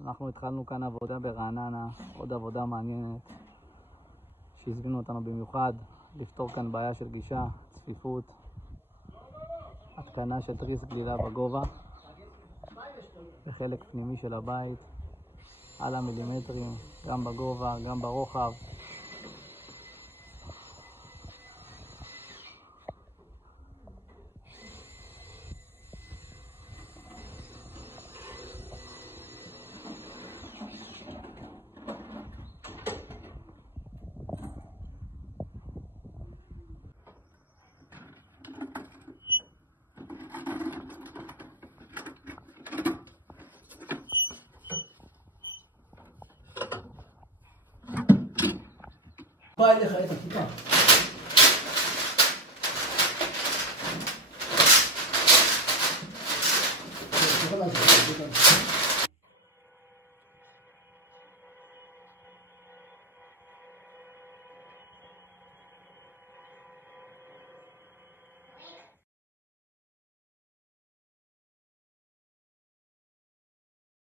אנחנו התחלנו כאן עבודה ברעננה, עוד עבודה מעניינת שהזמינו אותנו במיוחד לפתור כאן בעיה של גישה, צפיפות, התקנה של תריס גלילה בגובה בחלק פנימי של הבית על המילימטרים, גם בגובה, גם ברוחב. בא אליך את הכיפה.